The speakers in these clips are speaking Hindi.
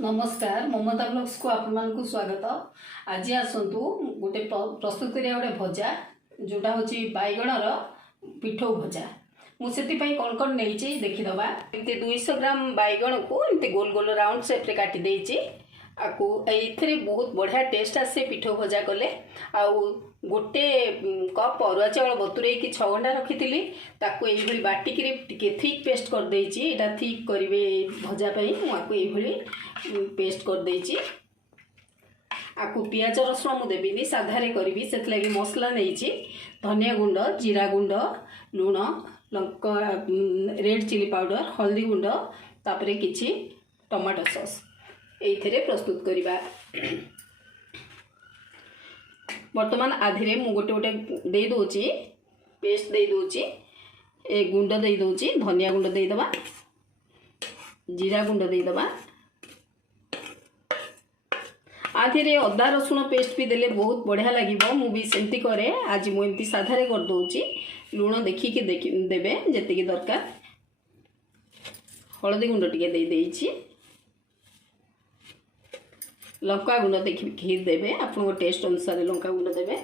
नमस्कार ममता ब्लॉग्स को आपण को स्वागत। आज आसतु गोटे प्रस्तुत करिया गोटे भजा जोटा हूँ बैगणर पिठौ भजा। मुझे कौन कौन नहीं देखीदबा। 200 ग्राम बैगण को एमती गोल गोल राउंड शेप्रे काटी देइछि। आकु एथिरे बहुत बढ़िया टेस्ट आसे पिठौ भजा कले। आउ गोटे कप अरुआ चाउल बतुरे कि 6 घंटा रखी ताकू ये बाटिक थिक पेस्ट कर देइछि। एटा थिक करिवे भजा पई मुझे ये पेस्ट कर देइछि। आकु पियाज रसुण मु देबिनी साधारे करिवि सेथ लागि मसला नेइछि धनिया गुंड जीरा गुंड लूण लंका रेड चिली पाउडर हल्दी गुंड तापरे किछि टमाटो सॉस एथिरे प्रस्तुत करिबा। वर्तमान आधिरे मु गोटे गोटे दे दोची पेस्ट दे दोची ए गुंड दे दोची धनिया गुंड दे दबा जीरा गुंड दे दबा आधिरे अदा रसुण पेस्ट भी देले बहुत बढ़िया लगिबो। मु भी सेमती करे आज मु एमती साधारे कर दोची। लूण देखिके देबे जतिके दरकार हळदी गुंड टिके दे देइची लंका गुंड देखिए देवे आपन टेस्ट अनुसार लंका गुंड देवे।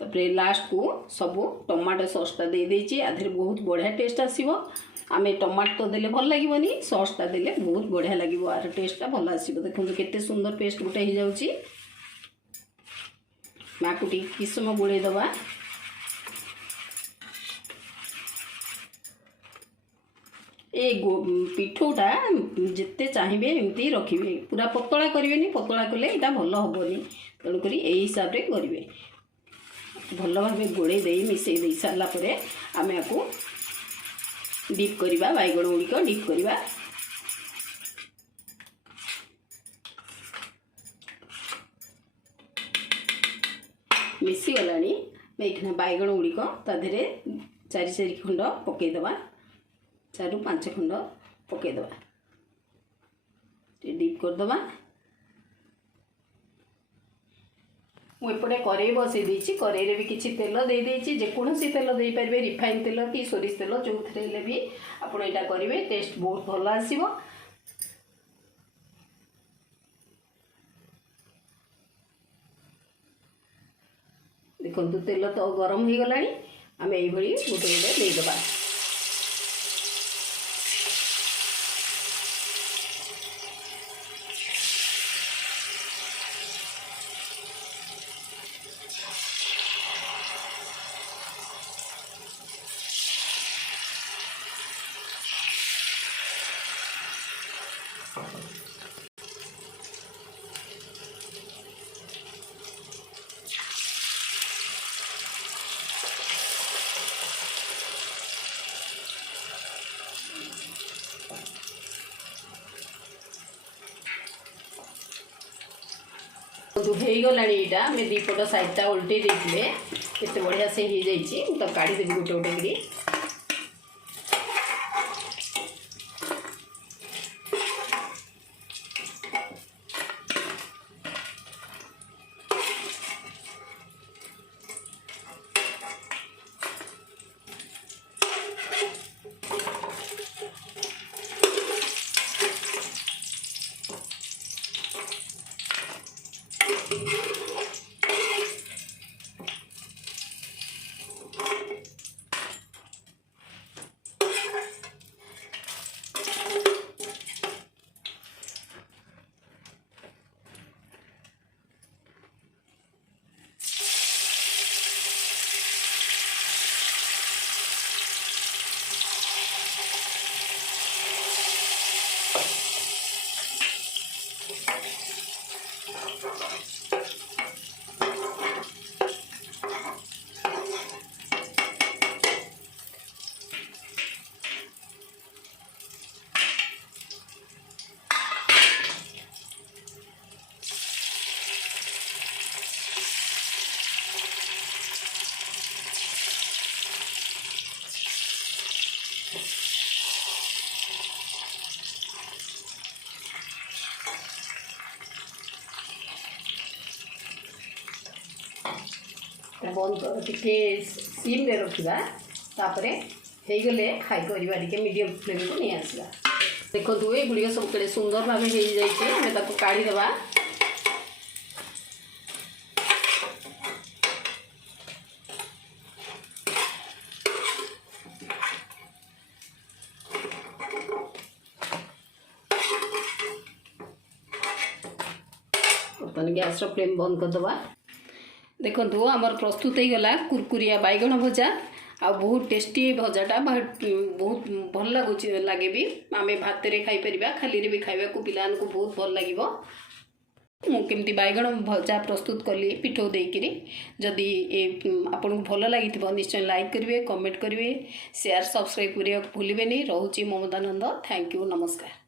तापरे लास्ट को सब टमाटो सॉसटा दे देइची आधरे बहुत बढ़िया टेस्ट आसीबो। आमे टमाटो देले भल लागिबोनी सॉसटा देले बहुत बढ़िया लागिबो आर टेस्टटा भल आसीबो। देखो केते सुंदर पेस्ट गोटे हो जाउची। माकुटी किसम गुळे दबा ए पिठौटा जिते चाहिए एमती रखिए पूरा पतला करें पतला कले यहाँ भल हेनी तेणुक हिसाब से करेंगे भल भाव गोड़े दे मिसई दे सारापर आम आपको डीप करवा बैगण गुड़िक डीप करवा। मिसीगला ये बैगण गुड़िक ताधे 4 खंड पकईदबा 4-5 खंड पकईदबा डीप करदबा। मुझे कड़े बसई देछि कड़े भी किसी तेल दे देछि जेकोसी तेल दे पारे रिफाइन तेल कि सोरिष तेल जो थे भी आप करेंगे टेस्ट बहुत भल आसीबो। देखो तेल तो गरम हो गलानी आम ये गोटे गोटे देदबा। जो होगला यहाँ आम दीपट साइडटा उल्टे देते केते बढ़िया से हो जाइए तो काढ़ी देवी गोटे गोटे बंद टे सीम रे रखा तापर हो गले खाई कर मीडियम फ्लेम को नहीं आसला। देखो ये गुड़िया सब केड़े सुंदर भाव हो जाए आम ताको काढ़ीदेवा। गैस फ्लेम बंद करदे। देखो आमर प्रस्तुत हो गला कुरकुरिया बैगण भजा आ बहुत टेस्टी भजाटा बहुत भल लगे भी आम भात खाईपर खाली भी खावा को पिला बहुत भल लगे। मुझे बैगण भजा प्रस्तुत कली पिठो देकरी जदि आपन को भल लगी निश्चय लाइक करेंगे, कमेंट करेंगे, शेयर सब्सक्राइब करने भूलें। रोचे ममता नंद। थैंक यू, नमस्कार।